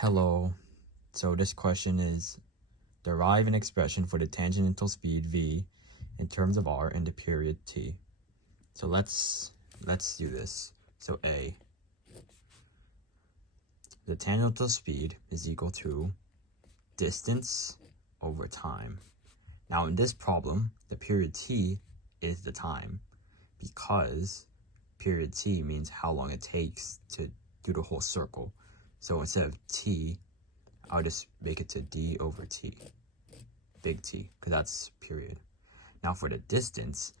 Hello. So this question is, derive an expression for the tangential speed v in terms of r in the period t. So let's do this. So A, the tangential speed is equal to distance over time. Now in this problem, the period t is the time because period t means how long it takes to do the whole circle. So instead of t, I'll just make it to d over t, big T, because that's period. Now for the distance,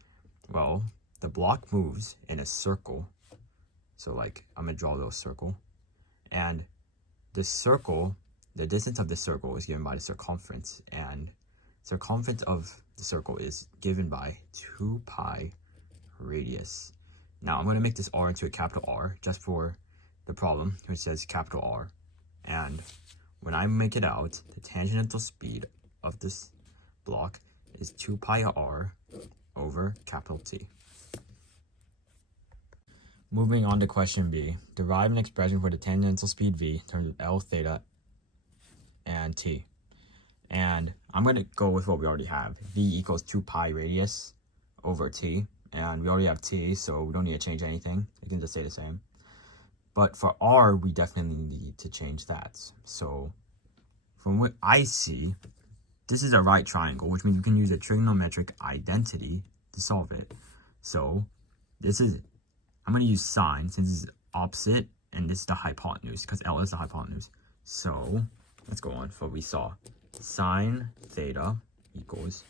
well, the block moves in a circle. So like, I'm gonna draw a little circle. And the circle, the distance of the circle is given by the circumference. And circumference of the circle is given by 2 pi radius. Now I'm gonna make this r into a capital R just for the problem, which says capital R. And when I make it out, the tangential speed of this block is 2 pi r over capital T. Moving on to question B, derive an expression for the tangential speed v in terms of L, theta, and t. And I'm going to go with what we already have. V equals 2 pi radius over t. And we already have t, so we don't need to change anything. It can just stay the same. But for r, we definitely need to change that. So from what I see, this is a right triangle, which means you can use a trigonometric identity to solve it. So I'm going to use sine since it's opposite, and this is the hypotenuse because L is the hypotenuse. So let's go on for what we saw. Sine theta equals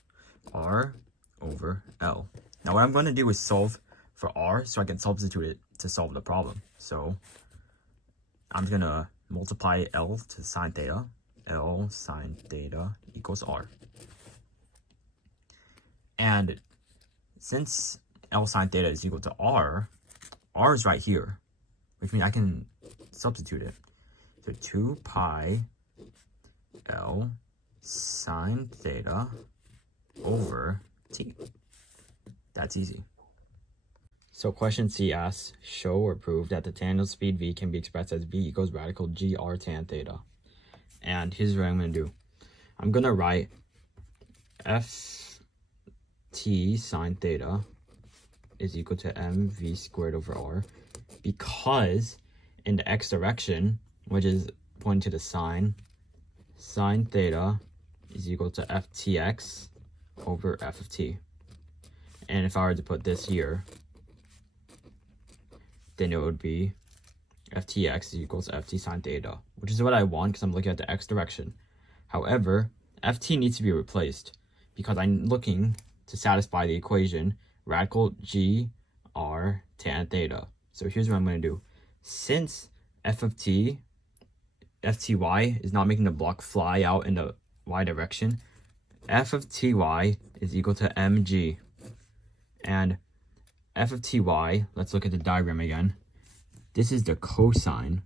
r over L. Now what I'm going to do is solve for r so I can substitute it to solve the problem. So I'm going to multiply L to sine theta. L sine theta equals r. And since L sine theta is equal to r is right here, which means I can substitute it. So 2 pi L sine theta over t. That's easy. So question C asks, show or prove that the tangential speed v can be expressed as v equals radical gr tan theta. And here's what I'm going to do. I'm going to write ft sine theta is equal to mv squared over r, because in the x direction, which is pointing to the sine theta is equal to ftx over f of t. And if I were to put this here, then it would be ftx is equals ft sine theta, which is what I want because I'm looking at the x direction. However, ft needs to be replaced because I'm looking to satisfy the equation radical gr tan theta. So here's what I'm going to do. Since f of t, fty is not making the block fly out in the y direction, f of ty is equal to mg. And f of ty, let's look at the diagram again. This is the cosine.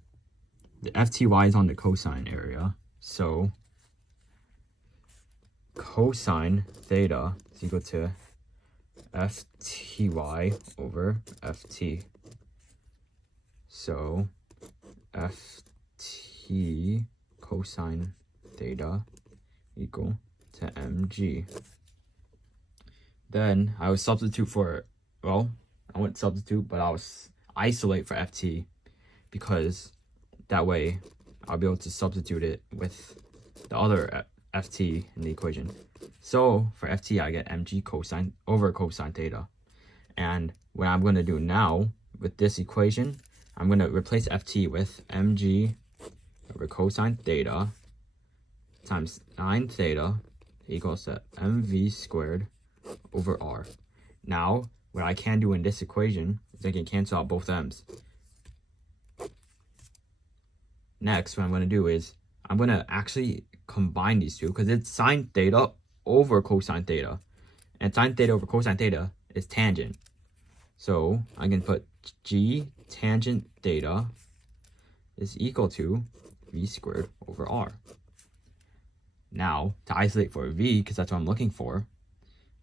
The fty is on the cosine area. So cosine theta is equal to fty over ft. So ft cosine theta equal to mg. Then I would substitute for, well, I wouldn't substitute, but I would isolate for ft, because that way I'll be able to substitute it with the other ft in the equation. So for ft, I get mg cosine over cosine theta. And what I'm going to do now with this equation, I'm going to replace ft with mg over cosine theta times sine theta equals to mv squared over r. Now, what I can do in this equation is I can cancel out both m's. Next, what I'm going to do is I'm going to actually combine these two because it's sine theta over cosine theta. And sine theta over cosine theta is tangent. So I can put g tangent theta is equal to v squared over r. Now, to isolate for v, because that's what I'm looking for,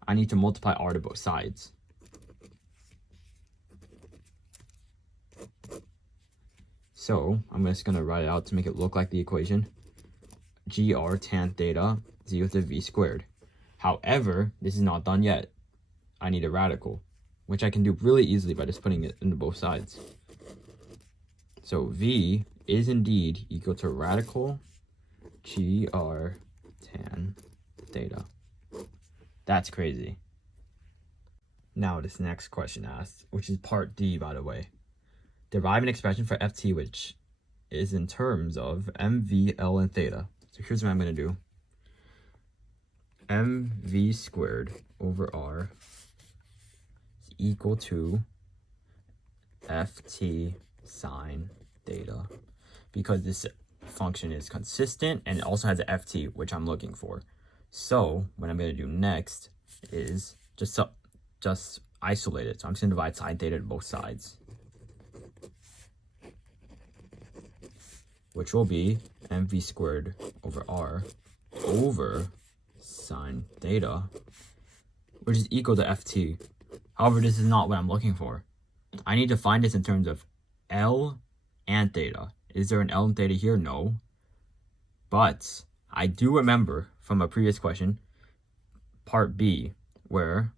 I need to multiply r to both sides. So I'm just going to write it out to make it look like the equation. GR tan theta is equal to V squared. However, this is not done yet. I need a radical, which I can do really easily by just putting it into both sides. So V is indeed equal to radical GR tan theta. That's crazy. Now this next question asked, which is part D, by the way. Derive an expression for ft which is in terms of mv, L, and theta. So here's what I'm going to do. mv squared over r is equal to ft sine theta, because this function is consistent and it also has an ft, which I'm looking for. So what I'm going to do next is just isolate it. So I'm just going to divide sine theta to both sides, which will be mv squared over r over sine theta, which is equal to ft. However, this is not what I'm looking for. I need to find this in terms of L and theta. Is there an L and theta here? No. But I do remember from a previous question, part B, where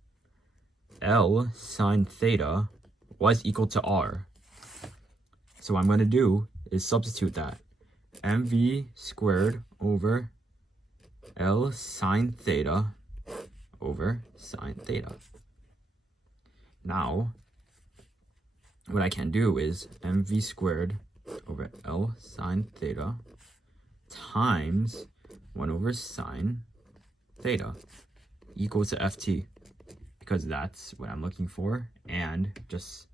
L sine theta was equal to R. So what I'm going to do is substitute that. mv squared over L sine theta over sine theta. Now, what I can do is mv squared over L sine theta times 1 over sine theta equals to ft, because that's what I'm looking for, and just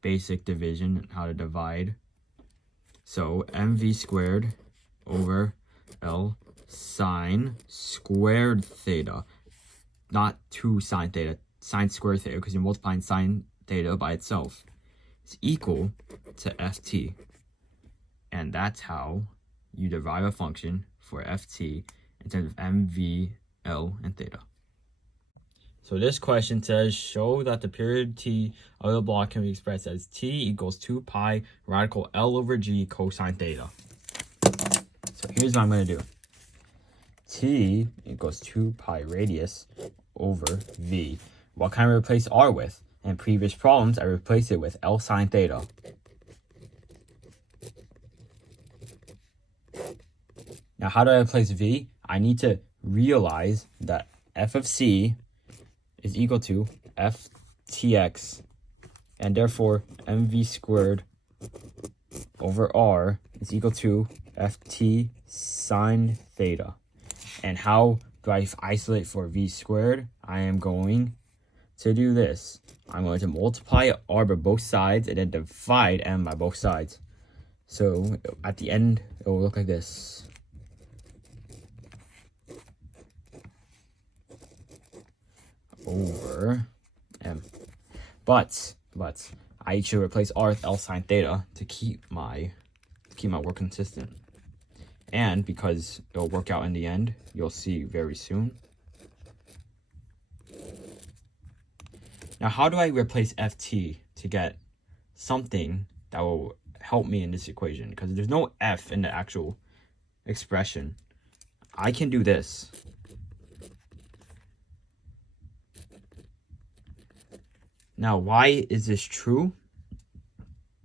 basic division, how to divide. So mv squared over L sine squared theta, not 2 sine theta, sine squared theta, because you're multiplying sine theta by itself, is equal to ft. And that's how you derive a function for ft in terms of mv, L, and theta. So this question says, show that the period t of the block can be expressed as t equals 2 pi radical L over g cosine theta. So here's what I'm going to do. T equals 2 pi radius over v. What can I replace r with? In previous problems, I replaced it with L sine theta. Now, how do I replace v? I need to realize that f of c is equal to ftx, and therefore mv squared over r is equal to ft sine theta. And how do I isolate for v squared? I am going to do this. I'm going to multiply r by both sides and then divide m by both sides. So at the end, it will look like this. Over m. But I should replace r with L sine theta to keep my work consistent. And because it'll work out in the end, you'll see very soon. Now, how do I replace ft to get something that will help me in this equation? Because there's no f in the actual expression. I can do this. Now, why is this true?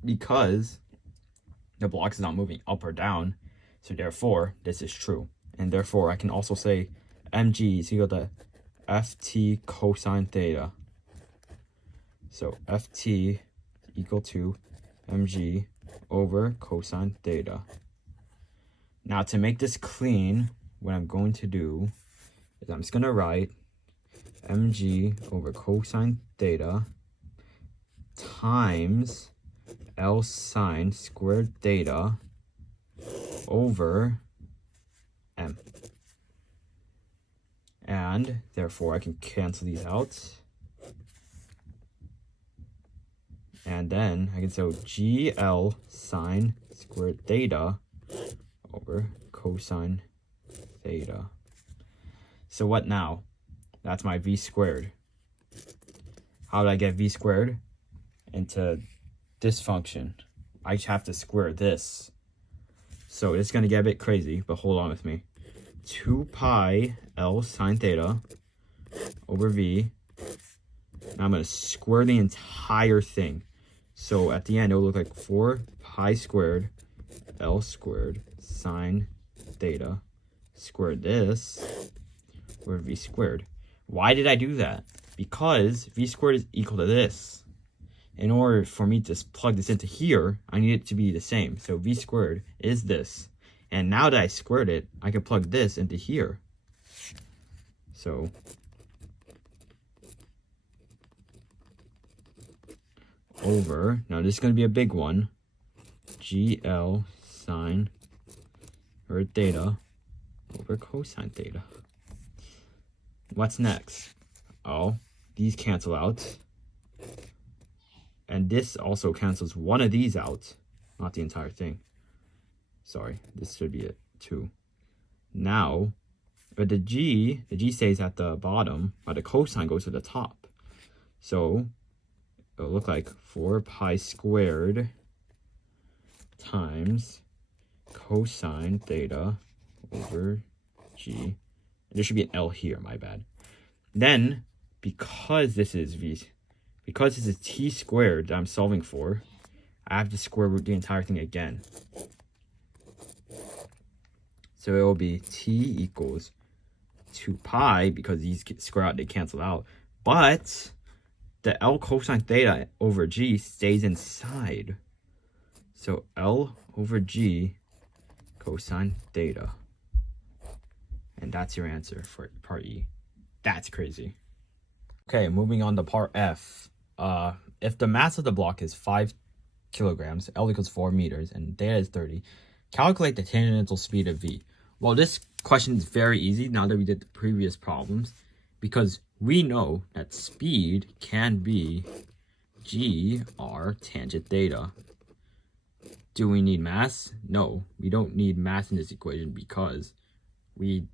Because the block is not moving up or down, so therefore this is true. And therefore I can also say mg is equal to ft cosine theta. So ft equal to mg over cosine theta. Now, to make this clean, what I'm going to do is I'm just going to write mg over cosine theta times L sine squared theta over m. And therefore I can cancel these out. And then I can say GL sine squared theta over cosine theta. So what now? That's my v squared. How did I get v squared into this function? I have to square this. So it's going to get a bit crazy, but hold on with me. 2 pi L sine theta over V. Now I'm going to square the entire thing. So at the end, it'll look like 4 pi squared L squared sine theta squared this over V squared. Why did I do that? Because V squared is equal to this. In order for me to plug this into here, I need it to be the same. So V squared is this. And now that I squared it, I can plug this into here. So over, now this is going to be a big one, GL sine or theta over cosine theta. What's next? Oh, these cancel out. And this also cancels one of these out, not the entire thing. Sorry, this should be it too. Now, but the G stays at the bottom, but the cosine goes to the top. So it'll look like 4 pi squared times cosine theta over G. There should be an L here, my bad. Then, because this is T squared that I'm solving for, I have to square root the entire thing again. So it will be T equals 2 pi, because these square out, they cancel out. But the L cosine theta over G stays inside. So L over G cosine theta. And that's your answer for part E. That's crazy. Okay, moving on to part F. If the mass of the block is 5 kilograms, L equals 4 meters, and theta is 30, calculate the tangential speed of V. Well, this question is very easy now that we did the previous problems, because we know that speed can be GR tangent theta. Do we need mass? No, we don't need mass in this equation, because the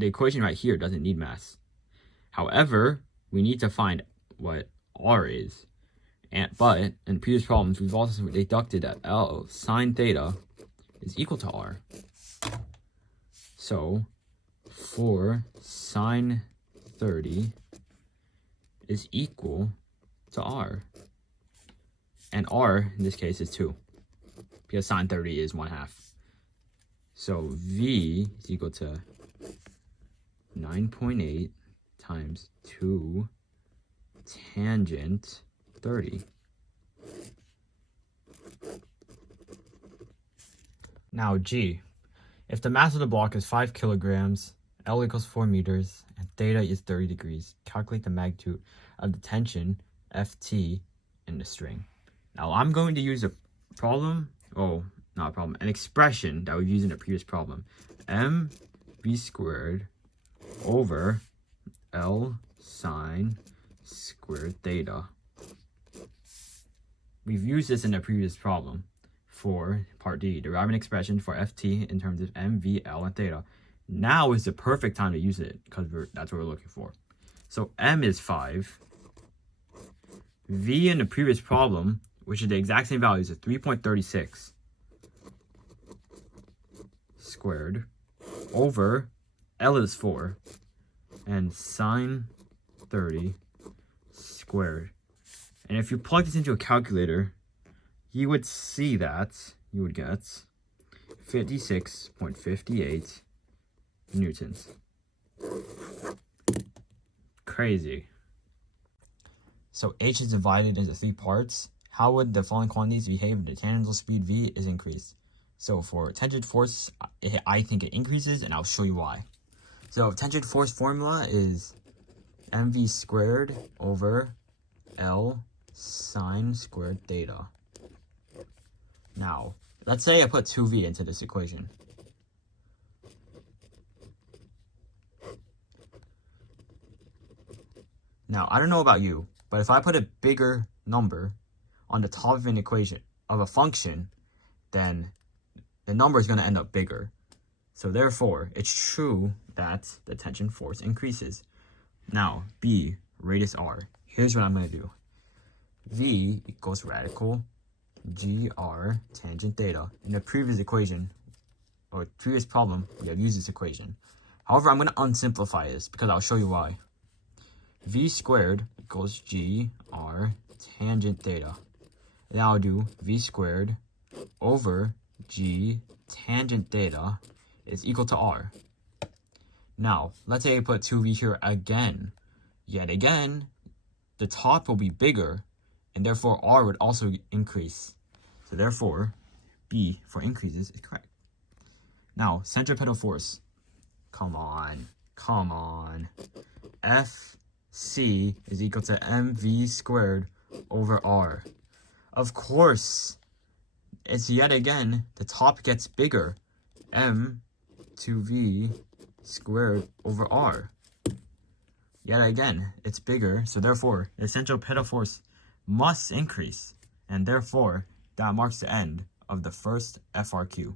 equation right here doesn't need mass. However, we need to find what R is. But in previous problems, we've also deducted that L sine theta is equal to R. So 4 sine 30 is equal to R. And R, in this case, is 2. Because sine 30 is 1/2. So V is equal to 9.8 times 2 tangent 30. Now G. If the mass of the block is 5 kilograms, L equals 4 meters, and theta is 30 degrees, calculate the magnitude of the tension Ft in the string. Now I'm going to use a an expression that we've used in the previous problem. mv squared over L sine squared theta. We've used this in the previous problem for part D, derive an expression for Ft in terms of mv, L, and theta. Now is the perfect time to use it, because that's what we're looking for. So m is 5. V in the previous problem, which is the exact same values, is 3.36 squared over L is 4 and sine 30 squared. And if you plug this into a calculator, you would see that you would get 56.58 newtons. Crazy. So H is divided into 3 parts. How would the following quantities behave if the tangential speed V is increased? So for tangent force, I think it increases, and I'll show you why. So tangent force formula is mv squared over L sine squared theta. Now, let's say I put 2v into this equation. Now, I don't know about you, but if I put a bigger number on the top of an equation, of a function, then the number is going to end up bigger. So therefore, it's true that the tension force increases. Now, B, radius R. Here's what I'm going to do. V equals radical GR tangent theta. In the previous equation, or previous problem, we have used this equation. However, I'm going to unsimplify this because I'll show you why. V squared equals GR tangent theta. And now I'll do V squared over G tangent theta is equal to R. Now, let's say I put 2V here again. Yet again, the top will be bigger, and therefore R would also increase. So therefore, B for increases is correct. Now, centripetal force. Come on. FC is equal to mv squared over R. Of course, it's yet again, the top gets bigger. M to V squared over R. Yet again, it's bigger, so therefore, the centripetal force must increase, and therefore, that marks the end of the first FRQ.